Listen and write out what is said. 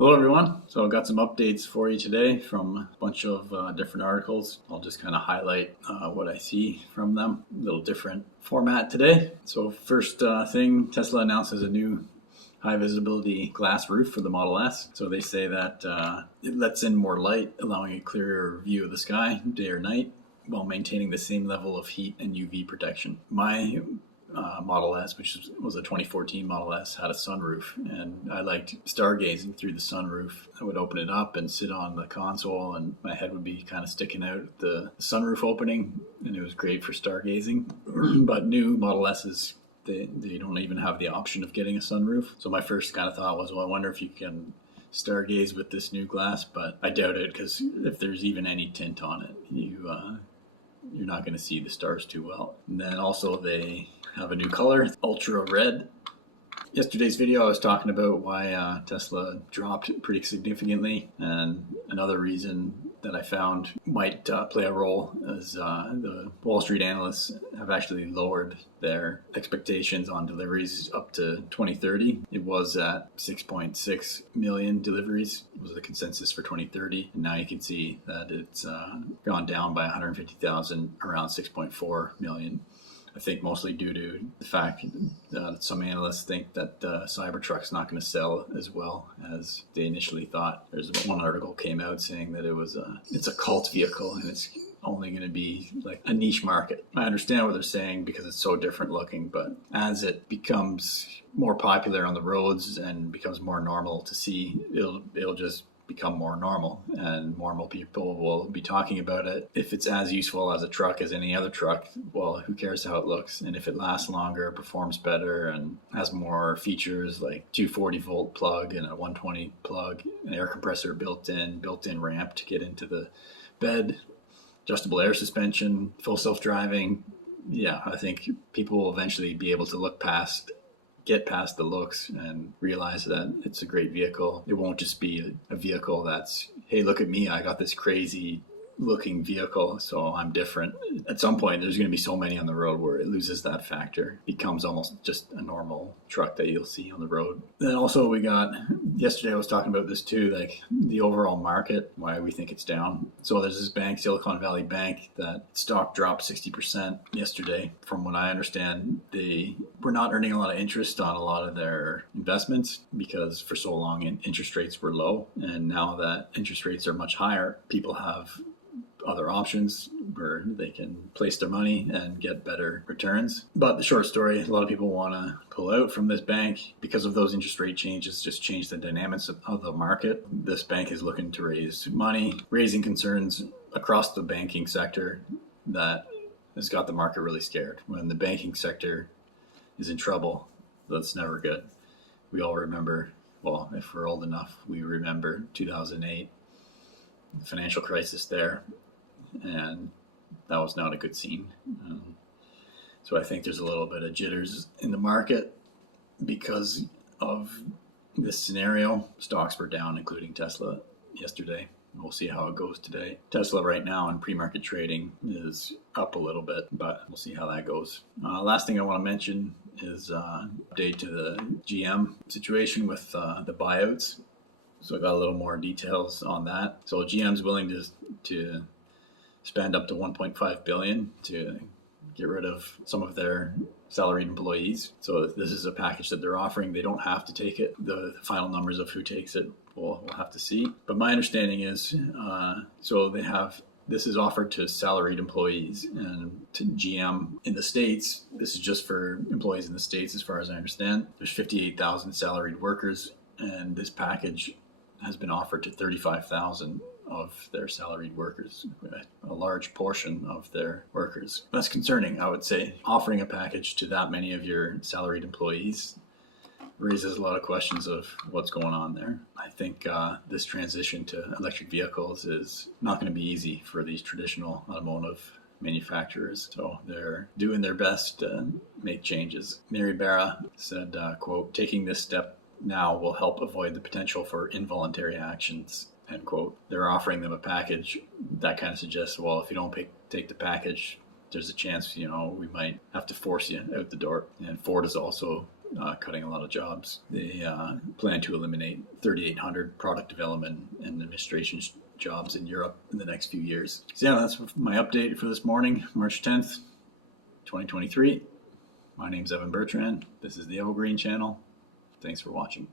Hello everyone. So I've got some updates for you today from a bunch of different articles. I'll just kind of highlight what I see from them. A little different format today. So first thing, Tesla announces a new high visibility glass roof for the Model S. So they say that it lets in more light, allowing a clearer view of the sky day or night while maintaining the same level of heat and UV protection. My Model S, which was a 2014 Model S, had a sunroof, and I liked stargazing through the sunroof. I would open it up and sit on the console, and my head would be kind of sticking out the sunroof opening, and it was great for stargazing. But new Model S's, they don't even have the option of getting a sunroof. So my first kind of thought was, well, I wonder if you can stargaze with this new glass, but I doubt it, because if there's even any tint on it, you're not going to see the stars too well. And then also they have a new color, ultra red. Yesterday's video I was talking about why Tesla dropped pretty significantly, and another reason that I found might play a role is the Wall Street analysts have actually lowered their expectations on deliveries up to 2030. It was at 6.6 million deliveries, was the consensus for 2030, and now you can see that it's gone down by 150,000, around 6.4 million. I think mostly due to the fact that some analysts think that Cybertruck's not going to sell as well as they initially thought. There's one article came out saying that it's a cult vehicle and it's only going to be like a niche market. I understand what they're saying because it's so different looking, but as it becomes more popular on the roads and becomes more normal to see, it'll just become more normal, and more people will be talking about it. If it's as useful as a truck as any other truck, well, who cares how it looks? And if it lasts longer, performs better, and has more features like 240 volt plug and a 120 plug, an air compressor built-in ramp to get into the bed, adjustable air suspension, full self-driving, yeah, I think people will eventually be able to get past the looks and realize that it's a great vehicle. It won't just be a vehicle that's, hey, look at me, I got this crazy looking vehicle, so I'm different. At some point, there's going to be so many on the road where it loses that factor, becomes almost just a normal truck that you'll see on the road. Then also yesterday I was talking about this too, like the overall market, why we think it's down. So there's this bank, Silicon Valley Bank, that stock dropped 60% yesterday. From what I understand, they were not earning a lot of interest on a lot of their investments because for so long interest rates were low, and now that interest rates are much higher, people have other options where they can place their money and get better returns. But the short story, a lot of people want to pull out from this bank because of those interest rate changes, just change the dynamics of the market. This bank is looking to raise money, raising concerns across the banking sector that has got the market really scared. When the banking sector is in trouble, that's never good. We all remember, well, if we're old enough, we remember 2008, the financial crisis there, and that was not a good scene. So I think there's a little bit of jitters in the market because of this scenario. Stocks were down, including Tesla yesterday. We'll see how it goes today. Tesla right now in pre-market trading is up a little bit, but we'll see how that goes. Last thing I want to mention is update to the GM situation with the buyouts. So I got a little more details on that. So GM's willing to spend up to $1.5 billion to get rid of some of their salaried employees. So this is a package that they're offering. They don't have to take it. The final numbers of who takes it, we'll have to see. But my understanding is, this is offered to salaried employees and to GM in the States. This is just for employees in the States, as far as I understand. There's 58,000 salaried workers, and this package has been offered to 35,000 of their salaried workers, a large portion of their workers. That's concerning, I would say. Offering a package to that many of your salaried employees raises a lot of questions of what's going on there. I think this transition to electric vehicles is not going to be easy for these traditional automotive manufacturers. So they're doing their best to make changes. Mary Barra said, quote, "Taking this step now will help avoid the potential for involuntary actions," end quote. They're offering them a package that kind of suggests, well, if you don't take the package, there's a chance, we might have to force you out the door. And Ford is also cutting a lot of jobs. They plan to eliminate 3,800 product development and administration jobs in Europe in the next few years. So yeah, that's my update for this morning, March 10th, 2023. My name's Evan Bertrand. This is the Evergreen Channel. Thanks for watching.